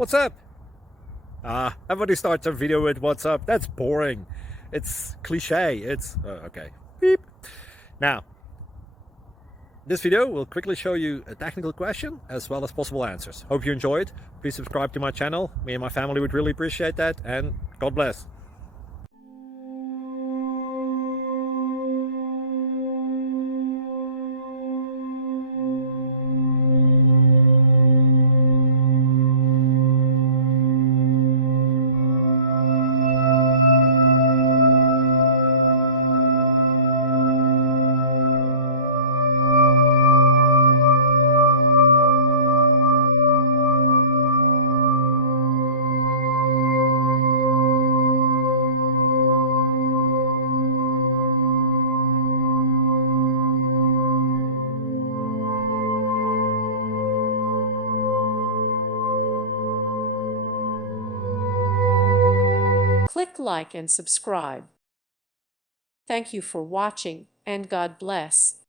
What's up? Everybody starts a video with what's up. That's boring. It's cliche. It's okay. Beep. Now, this video will quickly show you a technical question as well as possible answers. Hope you enjoyed. Please subscribe to my channel. Me and my family would really appreciate that, and God bless. Click like and subscribe. Thank you for watching, and God bless.